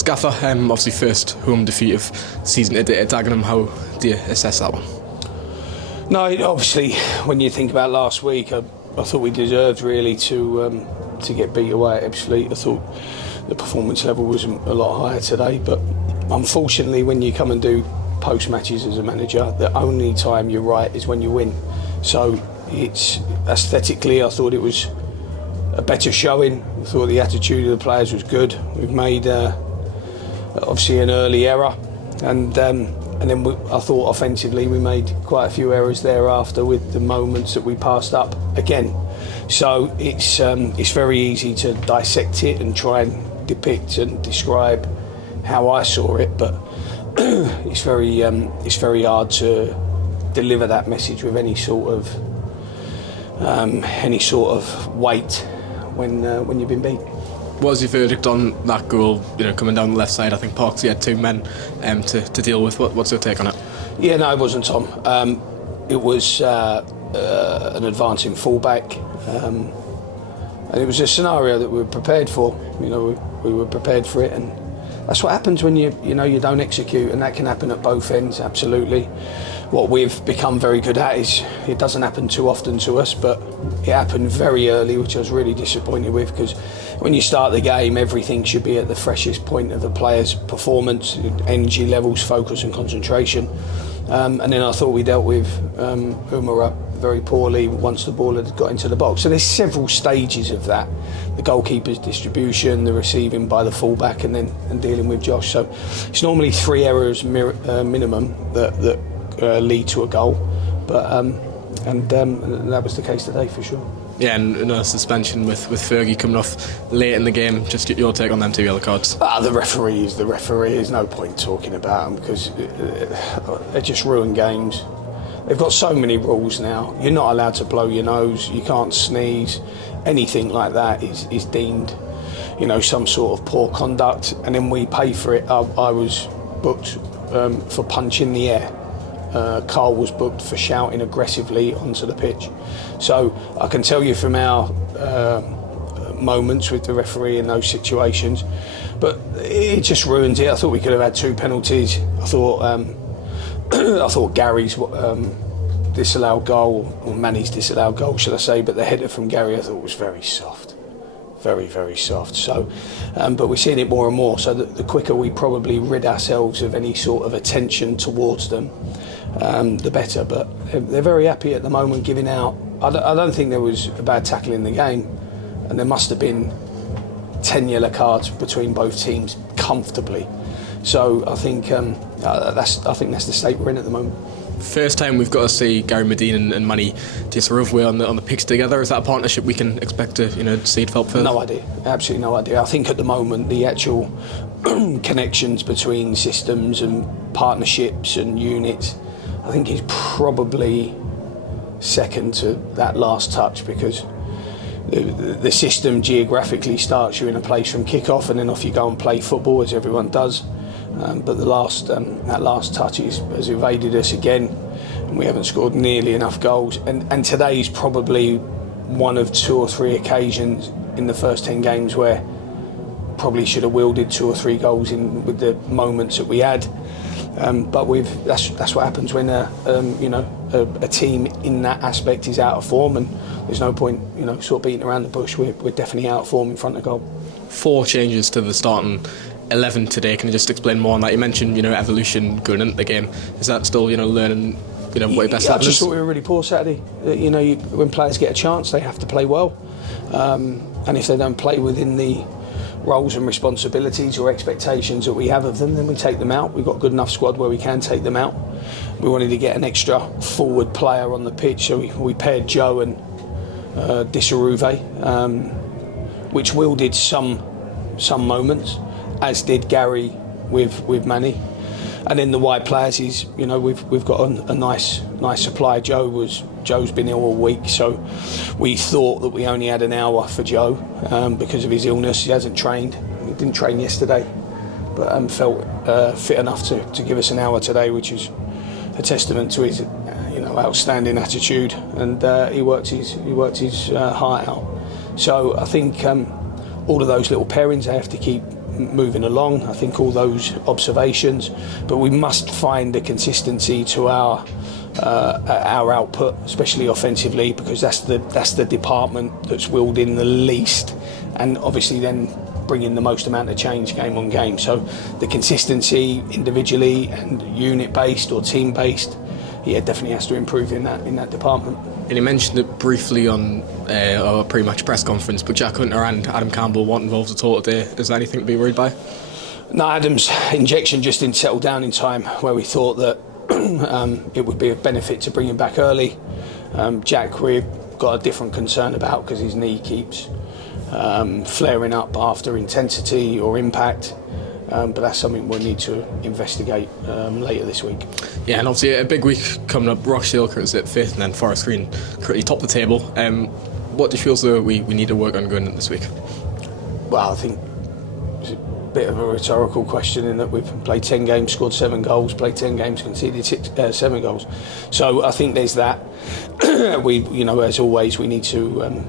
Scaffer, obviously first home defeat of season at Dagenham. How do you assess that one? No, obviously, when you think about last week, I thought we deserved really to get beat away at Ebbsfleet. I thought the performance level was a lot higher today, but unfortunately, when you come and do post matches as a manager, the only time you're right is when you win. So it's aesthetically, I thought it was a better showing. I thought the attitude of the players was good. We've made obviously an early error, and then I thought offensively we made quite a few errors thereafter with the moments that we passed up again. So it's very easy to dissect it and try and depict and describe how I saw it, but it's very hard to deliver that message with any sort of weight when you've been beat. What was your verdict on that goal? Coming down the left side, I think Parksy had two men to deal with. What's your take on it? Yeah, no, it wasn't Tom. It was an advancing fullback, and it was a scenario that we were prepared for. We were prepared for it, and that's what happens when you don't execute, and that can happen at both ends. Absolutely. What we've become very good at is it doesn't happen too often to us, but it happened very early, which I was really disappointed with, because when you start the game, everything should be at the freshest point of the player's performance, energy levels, focus and concentration. And then I thought we dealt with Umara very poorly once the ball had got into the box. So there's several stages of that: the goalkeeper's distribution, the receiving by the fullback, and dealing with Josh. So it's normally 3 errors minimum that lead to a goal, but and that was the case today for sure. Yeah, and a suspension with Fergie coming off late in the game. Just your take on them 2 yellow cards. The referee is the referee. There's no point talking about them because they just ruin games. They've got so many rules now. You're not allowed to blow your nose. You can't sneeze. Anything like that is deemed, some sort of poor conduct. And then we pay for it. I was booked for punching the air. Carl was booked for shouting aggressively onto the pitch. So I can tell you from our moments with the referee in those situations, but it just ruins it. I thought we could have had 2 penalties. I thought Gary's disallowed goal, or Manny's disallowed goal, should I say, but the header from Gary I thought was very soft. Very, very soft. So, but we're seeing it more and more. So the quicker we probably rid ourselves of any sort of attention towards them, the better. But they're very happy at the moment giving out. I don't think there was a bad tackle in the game, and there must have been 10 yellow cards between both teams comfortably. So I think that's the state we're in at the moment. First time we've got to see Gary Medine and Manny Disaruvwe on the pitch together. Is that a partnership we can expect to see develop further? No idea, absolutely no idea. I think at the moment the actual connections between systems and partnerships and units, I think is probably second to that last touch, because the system geographically starts you in a place from kick-off, and then off you go and play football as everyone does. But that last touch has evaded us again, and we haven't scored nearly enough goals. And today's probably one of 2 or 3 occasions in the first 10 games where probably should have wielded 2 or 3 goals in with the moments that we had. But that's what happens when a team in that aspect is out of form, and there's no point sort of beating around the bush. We're definitely out of form in front of goal. 4 changes to the starting 11 today. Can you just explain more on that? You mentioned evolution going into the game. Is that still learning what your best at is? I just thought we were really poor Saturday. When players get a chance, they have to play well, and if they don't play within the roles and responsibilities or expectations that we have of them, then we take them out. We've got a good enough squad where we can take them out. We wanted to get an extra forward player on the pitch, so we paired Joe and Disaruvwe, which wielded some moments, as did Gary with Manny. And then the wide players is, we've got a nice supply. Joe's been ill all week, so we thought that we only had an hour for Joe because of his illness. He hasn't trained. He didn't train yesterday, but felt fit enough to give us an hour today, which is a testament to his outstanding attitude, and he worked his heart out. So I think all of those little pairings, they have to keep moving along. I think all those observations, but we must find the consistency to our output, especially offensively, because that's the department that's willed in the least, and obviously then bringing the most amount of change game on game. So the consistency individually and unit based or team based, definitely has to improve in that department. And you mentioned it briefly on our pre-match press conference, but Jack Hunter and Adam Campbell weren't involved at all today. Is there anything to be worried by? No, Adam's injection just didn't settle down in time, where we thought that it would be a benefit to bring him back early. Jack, we've got a different concern about, because his knee keeps flaring up after intensity or impact. But that's something we'll need to investigate later this week. Yeah, and obviously a big week coming up. Rochdale currently at 5th, and then Forest Green currently top the table. What do you feel as though we need to work on going into this week? Well, I think it's a bit of a rhetorical question in that we've played 10 games, scored 7 goals, played 10 games, conceded 7 goals. So I think there's that. As always, we need to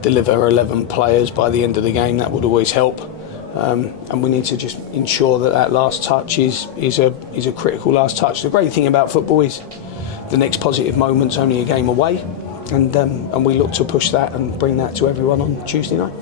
deliver 11 players by the end of the game. That would always help. And we need to just ensure that last touch is a critical last touch. The great thing about football is the next positive moment's only a game away, and we look to push that and bring that to everyone on Tuesday night.